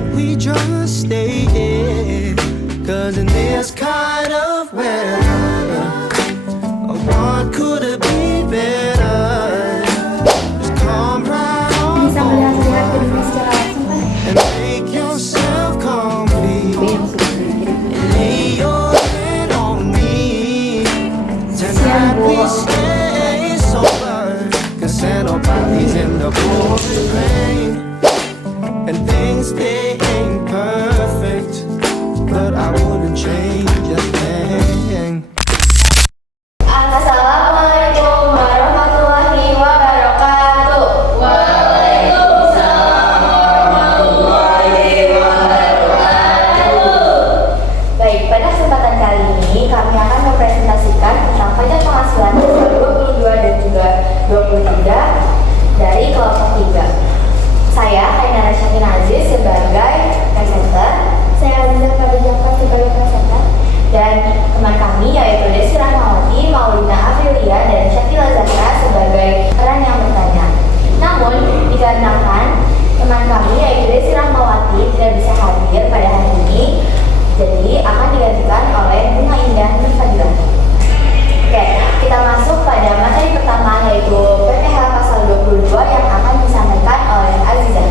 that we just stay in. Cause in this kind of weather, what could it be better? Just come right on Bisa melihat gedungnya secara langsung kan? and make yourself complete. And lay your head on me. Tonight we stay sober, cause nobody's in the pouring rain. And things they ain't perfect, but I wouldn't change a thing. Assalamualaikum warahmatullahi wabarakatuh. Waalaikumsalam warahmatullahi wabarakatuh. Baik, pada kesempatan kali ini kami akan mempresentasikan tentang pajak penghasilan tanggal 22 dan juga 23 dari kelompok 3. Saya Ainara Syakin Aziz sebagai presenter, saya Azizah Fadijafar sebagai presenter, dan teman kami yaitu Desi Rahmawati, Maulina Aprilia, dan Syakila Zahra sebagai peran yang bertanya. Namun, dikarenakan teman kami yaitu Desi Rahmawati tidak bisa hadir pada hari ini, jadi akan digantikan oleh Bunga Indah Nurfadilah. Oke, kita masuk pada materi pertama yaitu PPh pasal 22 yang akan disampaikan oleh Azizah.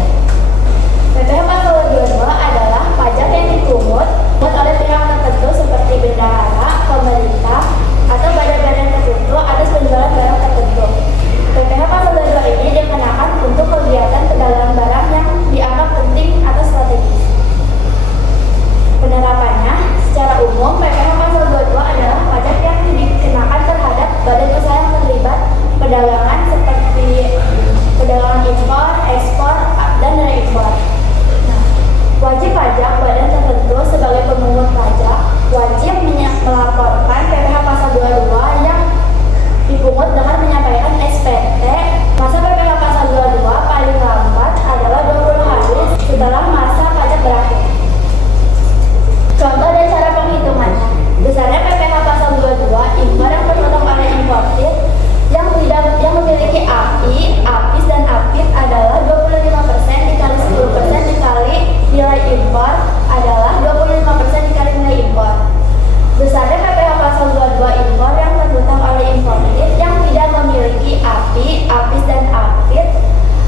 PPh pasal 22 adalah pajak yang dipungut oleh pihak tertentu seperti bendahara, pemerintah, atau badan-badan tertentu atas penjualan barang tertentu. PPh pasal 22 ini dikenakan untuk kegiatan perdagangan barang yang dianggap penting atau strategis. Penerapannya, secara umum PPh pasal 22 adalah pajak yang dikenakan terhadap badan usaha yang terlibat perdagangan seperti perdagangan impor, ekspor, dan reekspor. Nah, wajib pajak badan tertentu sebagai pemungut pajak wajib melaporkan PPh pasal 22 yang dipungut dengan menyampaikan SPT. Masa PPh pasal 22 paling lambat adalah 20 hari setelah masa pajak berakhir. Contoh dan cara penghitungannya. Besarnya PPh pasal 22, impor yang terpotong oleh importir yang memiliki API, APIS, dan APIT adalah 25% dikali 10% dikali nilai impor adalah 25% dikali nilai impor. Besarnya PPh pasal 22 impor yang terhutang oleh importir yang tidak memiliki API, APIS, dan APIT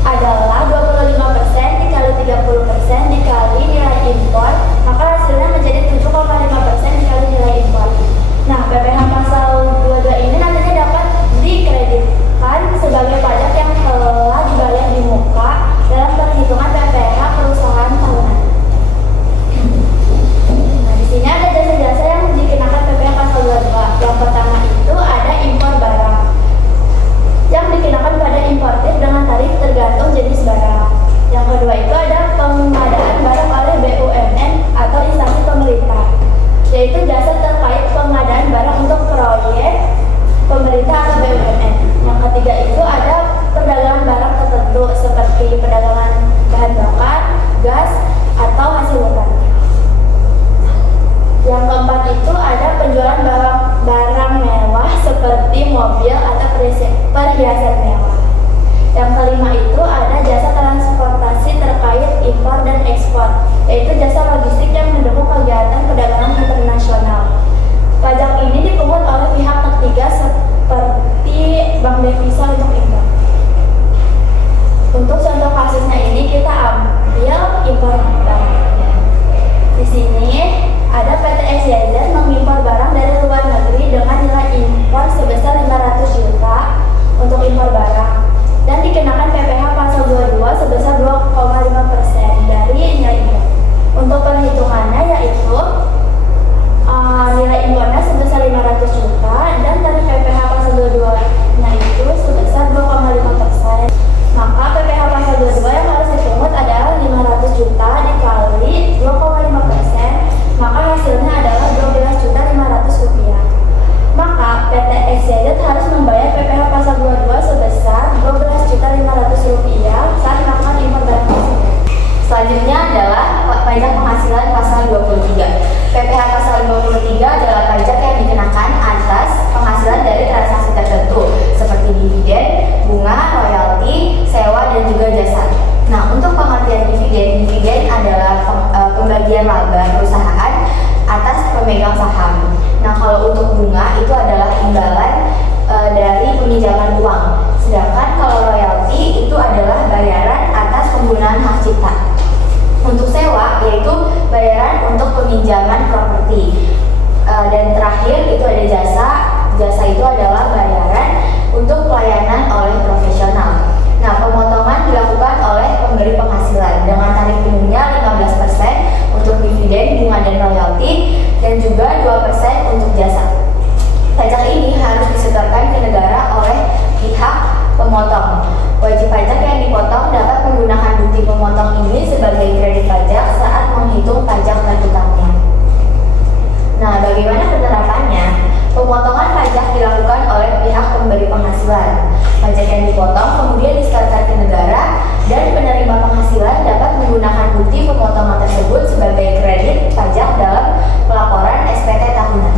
adalah 25% dikali 30% dikali nilai impor, maka hasilnya menjadi 7,5% dikali nilai impor. Nah, PPh pasal 22 ini nantinya dapat dikreditkan sebagai pajak yang telah dibayar di muka dalam perhitungan PPh perusahaan tahunan. Nah, di sini ada jasa-jasa yang dikenakan PPh pasal 22. Yang pertama itu ada impor barang yang dikenakan pada importir dengan tarif tergantung jenis barang. Yang kedua itu ada pengadaan barang oleh BUMN atau instansi pemerintah, yaitu jasa terkait pengadaan barang untuk proyek pemerintah atau BUMN. Yang ketiga itu ada perdagangan barang tertentu seperti perdagangan bahan bakar, gas, atau hasil hutan. Yang keempat itu ada penjualan barang mewah seperti mobil atau perhiasan mewah. Yang kelima itu ada jasa transportasi terkait impor dan ekspor, yaitu jasa logistik yang mendukung kegiatan perdagangan internasional. Pajak ini dipungut oleh pihak ketiga seperti bank devisa untuk impor. Untuk contoh kasusnya ini kita ambil impor barang. Di sini ada PT XYZ mengimpor barang dari luar negeri dengan nilai impor sebesar 500 juta untuk impor barang dan dikenakan PPh pasal 22 sebesar 2,5% dari nilai sebagian laba perusahaan atas pemegang saham. Nah, kalau untuk bunga itu adalah imbalan dari peminjaman uang. Sedangkan kalau royalti itu adalah bayaran atas penggunaan hak cipta. Untuk sewa yaitu bayaran untuk peminjaman properti. Dan terakhir itu ada jasa. Jasa itu adalah bayaran untuk pelayanan oleh profesional. Nah, pemotongan dilakukan oleh pemberi penghasilan dengan tarif umumnya 15% untuk dividen, bunga dan royalti, dan juga 2% untuk jasa. Pajak ini harus disetorkan ke negara oleh pihak pemotong. Wajib pajak yang dipotong dapat menggunakan bukti pemotong ini sebagai kredit pajak saat menghitung pajak terutangnya. Nah, bagaimana penerapannya? Pemotongan pajak dilakukan oleh pihak pemberi penghasilan. Pajak yang dipotong kemudian disetorkan ke negara dan penerima penghasilan dapat menggunakan bukti pemotongan tersebut sebagai kredit pajak dalam pelaporan SPT tahunan.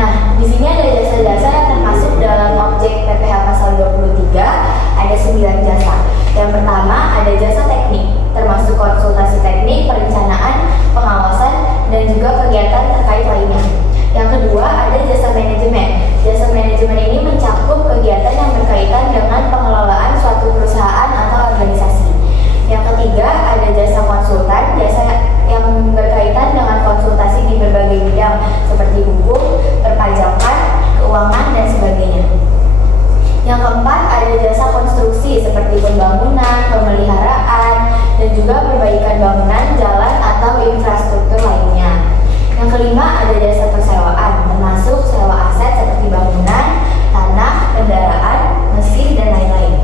Nah, di sini ada jasa-jasa yang termasuk dalam objek PPh pasal 23, ada 9 jasa. Yang pertama ada jasa teknik, termasuk konsultasi teknik, perencanaan, pengawasan, dan juga kegiatan terkait lainnya. Yang kedua ada jasa manajemen. Jasa manajemen ini mencakup kegiatan yang berkaitan dengan pengelolaan suatu perusahaan atau organisasi. Yang ketiga ada jasa konsultan, jasa yang berkaitan dengan konsultasi di berbagai bidang seperti hukum, perpajakan, keuangan, dan sebagainya. Yang keempat ada jasa konstruksi seperti pembangunan, pemeliharaan, dan juga perbaikan bangunan, jalan, atau infrastruktur lainnya. Yang kelima ada jasa persewaan, termasuk sewa aset seperti bangunan, tanah, kendaraan, mesin, dan lain-lain.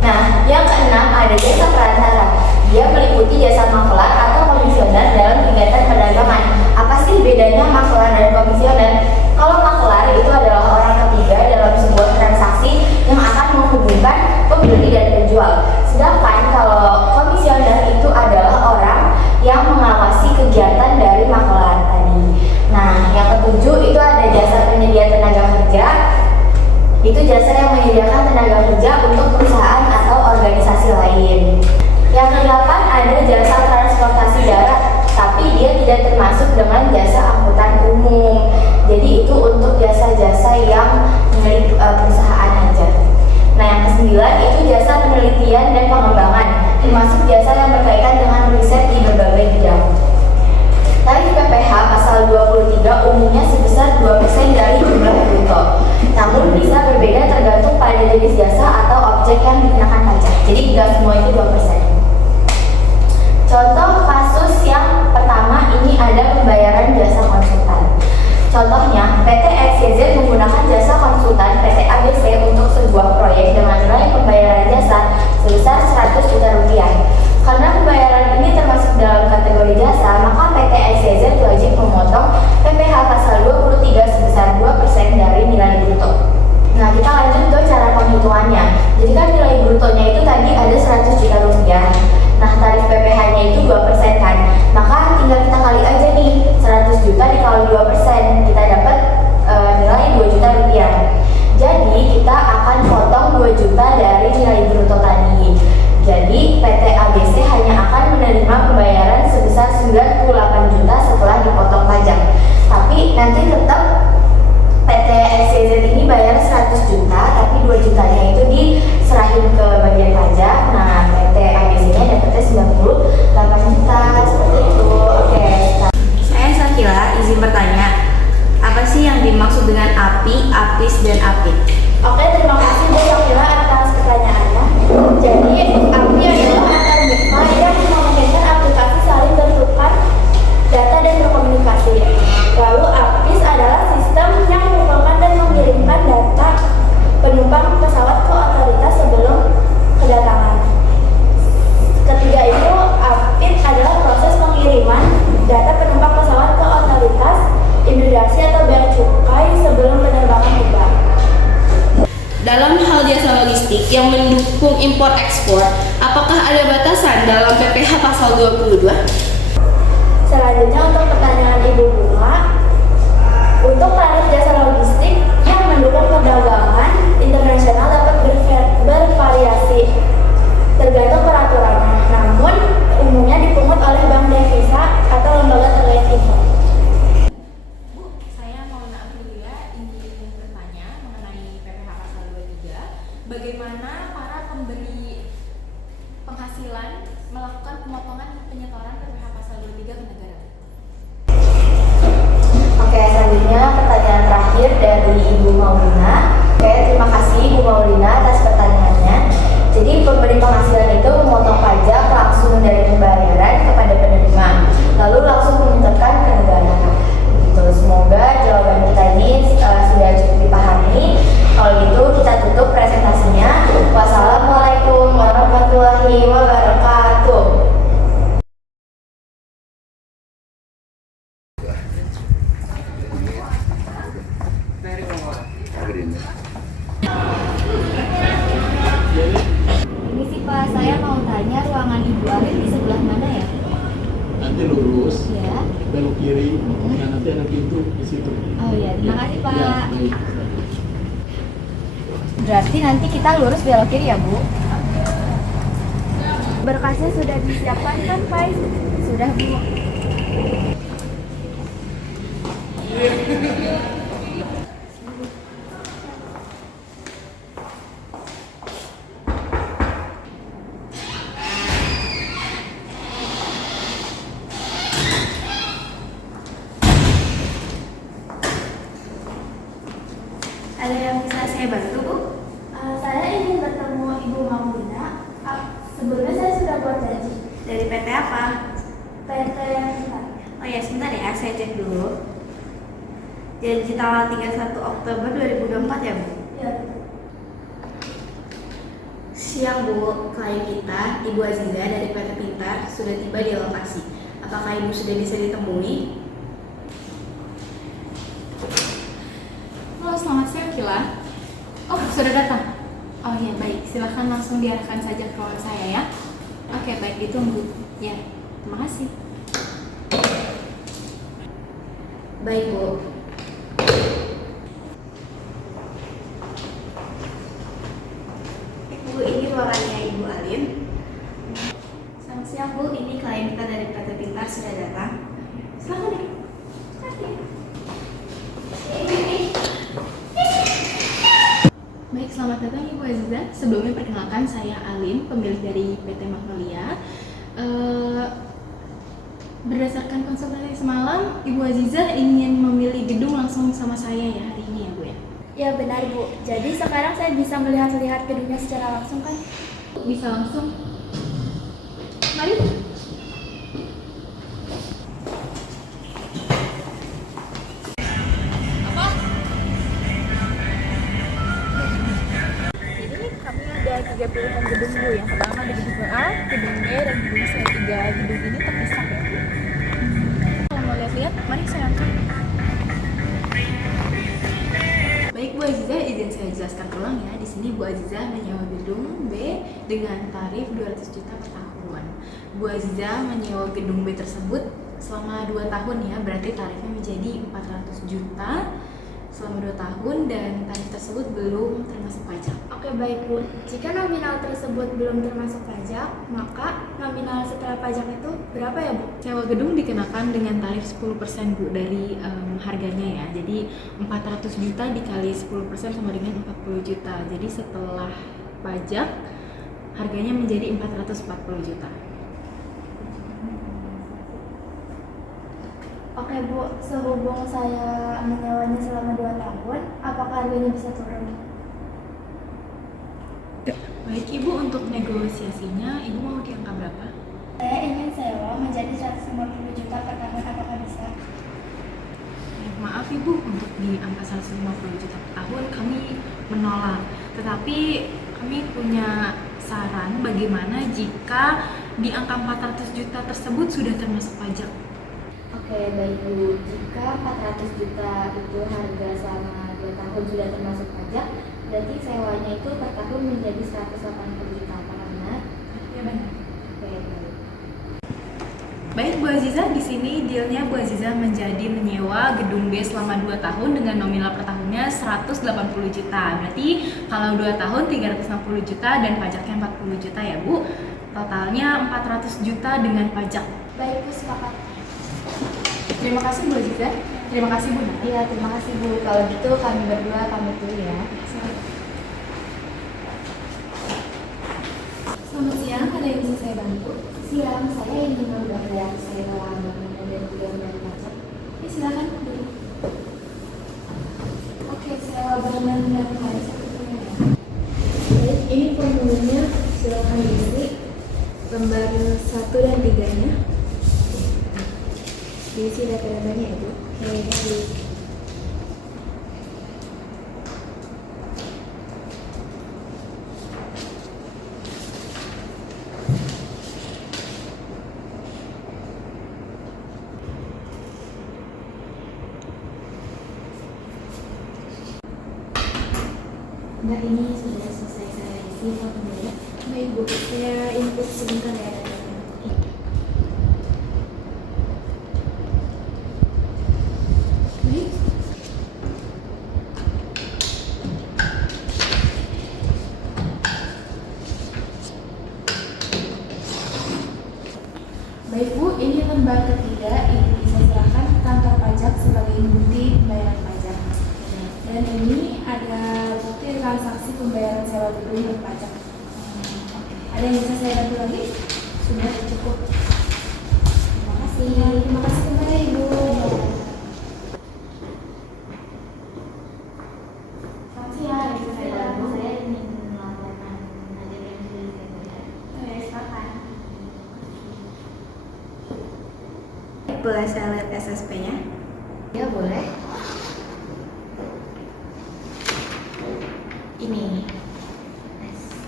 Nah, yang keenam ada jasa perantara. Dia meliputi jasa maklar atau komisioner dalam kegiatan perdagangan. Apa sih bedanya maklar dan komisioner? Kalau maklar itu adalah orang ketiga dalam sebuah transaksi yang akan menghubungkan pembeli dan penjual. Sedangkan kalau komisioner itu adalah orang yang mengawasi kegiatan dari maklar tadi. Nah, yang ketujuh itu ada jasa penyedia tenaga kerja. Itu jasa yang menyediakan tenaga kerja untuk perusahaan atau organisasi lain. Yang kedelapan ada jasa transportasi darat, tapi dia tidak termasuk dengan jasa angkutan umum. Jadi itu untuk jasa-jasa yang milik perusahaan aja. Nah, yang kesembilan itu jasa penelitian dan pengembangan, termasuk jasa yang berkaitan dengan riset di berbagai bidang. Tarif PPh pasal 23 umumnya sebesar 2% dari jumlah bruto. Namun bisa berbeda tergantung pada jenis jasa atau objek yang dikenakan pajak. Jadi tidak semua itu 2%. Contoh kasus yang pertama ini ada pembayaran jasa konsultan. Contohnya, PT XYZ menggunakan jasa konsultan PT ABC untuk sebuah proyek dengan nilai pembayaran jasa sebesar 100 juta rupiah. Karena pembayaran ini termasuk dalam kategori jasa, maka PT XYZ wajib memotong PPh pasal 23 sebesar 2% dari nilai bruto. Nah, kita lanjut ke cara penghitungannya. Jadi kan nilai brutonya itu tadi ada 100 juta rupiah. Nah, tarif PPh-nya itu 2% kan. Maka tinggal kita kali aja nih, 100 juta dikali 2%, kita dapat nilai 2 juta rupiah. Jadi, kita akan potong 2 juta dari nilai bruto tadi. Jadi, PT ABC hanya akan menerima pembayaran sebesar 98 juta setelah dipotong pajak. Tapi nanti tetap PT XYZ ini bayar 100 juta, tapi 2 jutanya itu diserahin ke bagian pajak. Nah, PT ABC-nya dapetnya 98 juta, seperti itu. Oke. Saya Sakila, izin bertanya, apa sih yang dimaksud dengan API, APIS, dan APIK? Oke, terima kasih Bu Sakila atas pertanyaannya. Jadi, API adalah antarmitra yang memungkinkan aplikasi saling bertukar data dan berkomunikasi. Lalu APIS adalah sistem yang mengumpulkan dan mengirimkan data penumpang pesawat ke otoritas sebelum kedatangan. Ketiga itu, APID adalah proses pengiriman data penumpang pesawat ke otoritas imigrasi atau bea cukai sebelum penerbangan tiba. Dalam hal jasa logistik yang mendukung impor-ekspor, apakah ada batasan dalam PPh pasal 22? Selanjutnya untuk pertanyaan Ibu Bunga, untuk tarif jasa logistik yang mendukung perdagangan internasional dapat bervariasi tergantung peraturannya. Namun umumnya dipungut oleh Bank DKI aja lurus, Ya. belok kiri, nah nanti ada pintu di situ. Oh iya, terima kasih Pak. Ya, baik. Berarti nanti kita lurus belok kiri ya, Bu? Berkasnya sudah disiapkan kan, Pak? Sudah, Bu. Ada yang bisa saya bantu, Bu? Saya ingin bertemu Ibu Maulina. Sebelumnya saya sudah buat janji. Dari PT apa? PT Pintar. Oh ya, sebentar ya, saya cek dulu. Janji tanggal 31 Oktober 2024 ya, Bu? Ya. Siang, Bu. Klien kita, Ibu Aziza dari PT Pintar, sudah tiba di lokasi. Apakah Ibu sudah bisa ditemui? Halo, selamat siang Kila. Oh, sudah datang? Oh ya, baik. Silahkan langsung diarahkan saja ke ruangan saya ya. Oke, baik. Ditunggu. Ya, terima kasih. Baik, Bu. Bu, ini ruangannya Ibu Alin. Selamat siang, Bu. Ini klien kita dari PT Pintar sudah datang. Silahkan duduk. Baik, selamat datang Ibu Aziza. Sebelumnya perkenalkan, saya Alin, pemilik dari PT Magnolia. Berdasarkan konsultasi semalam, Ibu Aziza ingin memilih gedung langsung sama saya ya hari ini ya, Bu ya? Ya benar, Bu. Jadi sekarang saya bisa melihat-lihat gedungnya secara langsung kan? Bisa langsung. Mari. Jadi kami ada 3 pilihan gedung Bu. Yang pertama ada gedung A, gedung B, dan gedung C. 3 gedung ini terpisah ya Bu. Kalau mau lihat-lihat, mari saya angkat. Baik Bu Aziza, izin saya jelaskan ulang ya. Di sini Bu Aziza menyewa gedung B dengan tarif 200 juta per tahun. Bu Aziza menyewa gedung B tersebut selama 2 tahun ya, berarti tarifnya menjadi 400 juta selama 2 tahun dan tarif tersebut belum termasuk pajak. Oke, baik, Bu. Jika nominal tersebut belum termasuk pajak, maka nominal setelah pajak itu berapa ya, Bu? Sewa gedung dikenakan dengan tarif 10% Bu dari harganya ya. Jadi 400 juta dikali 10% sama dengan 40 juta. Jadi setelah pajak harganya menjadi 440 juta. Oke, Bu. Sehubung saya menyewanya selama 2 tahun, apakah harganya bisa turun? Baik Ibu, untuk negosiasinya Ibu mau di angka berapa? Saya ingin sewa menjadi 150 juta per tahun, apakah bisa? Maaf Ibu, untuk di angka 150 juta per tahun kami menolak. Tetapi kami punya saran bagaimana jika di angka 400 juta tersebut sudah termasuk pajak. Oke, baik, Bu. Jika 400 juta itu harga selama 2 tahun sudah termasuk pajak, berarti sewanya itu per tahun menjadi 180 juta, apakah benar? Ya benar. Oke, baik. Baik Bu Aziza, di sini dealnya Bu Aziza menjadi menyewa gedung B selama 2 tahun dengan nominal per tahunnya 180 juta. Berarti kalau 2 tahun 360 juta dan pajaknya 40 juta ya Bu. Totalnya 400 juta dengan pajak. Baik, Bu, sepakat. Terima kasih Bu Aziza. Terima kasih Bu. Iya, terima kasih, Bu. Kalau gitu kami berdua pamit dulu ya. Selamat siang, ada yang bisa saya bantu? Siang, saya ingin membayar sewa bangunan dan juga membayar pajak. Ya silakan duduk. Oke, sewa bangunan dan pajak itu ya. Baik, ini formulirnya silakan diisi lembar 1 dan 3-nya. Diisi data-datanya ya, Bu. Oke, baik. Mbak, ini sudah selesai saya isi formulirnya. Baik, Bu. Saya input sebentar ya datanya. Baik Bu, ini lembar ketiga, Ibu bisa serahkan ke kantor pajak sebagai bukti pembayaran pajak. Dan ini ada bukti transaksi pembayaran sewa gedung berpajak. Ada yang bisa saya bantu lagi? Sudah cukup. Terima kasih. Terima kasih kembali Ibu. Selamat siang, bisa saya bantu? Saya ingin melaporkan pajak yang sudah saya bayar. Silakan. Boleh saya lihat SSP-nya? Ya boleh. Ini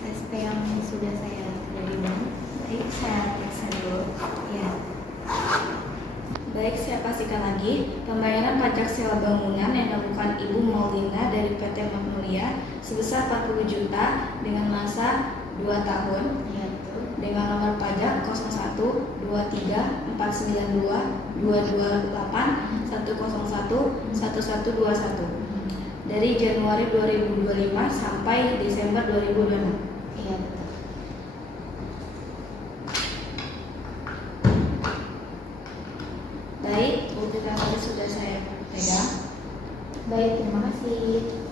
SPP yang sudah saya dari bank. Baik, saya periksa dulu. Ya. Baik, saya pastikan lagi, pembayaran pajak sewa bangunan yang dilakukan Ibu Maulina dari PT Magnolia sebesar 40 juta dengan masa 2 tahun Iya betul. dengan nomor pajak 01 23 492 228 101 1121 dari Januari 2025 sampai Desember 2026. Iya betul. Baik, bukti transaksi sudah saya pegang. Baik, terima kasih.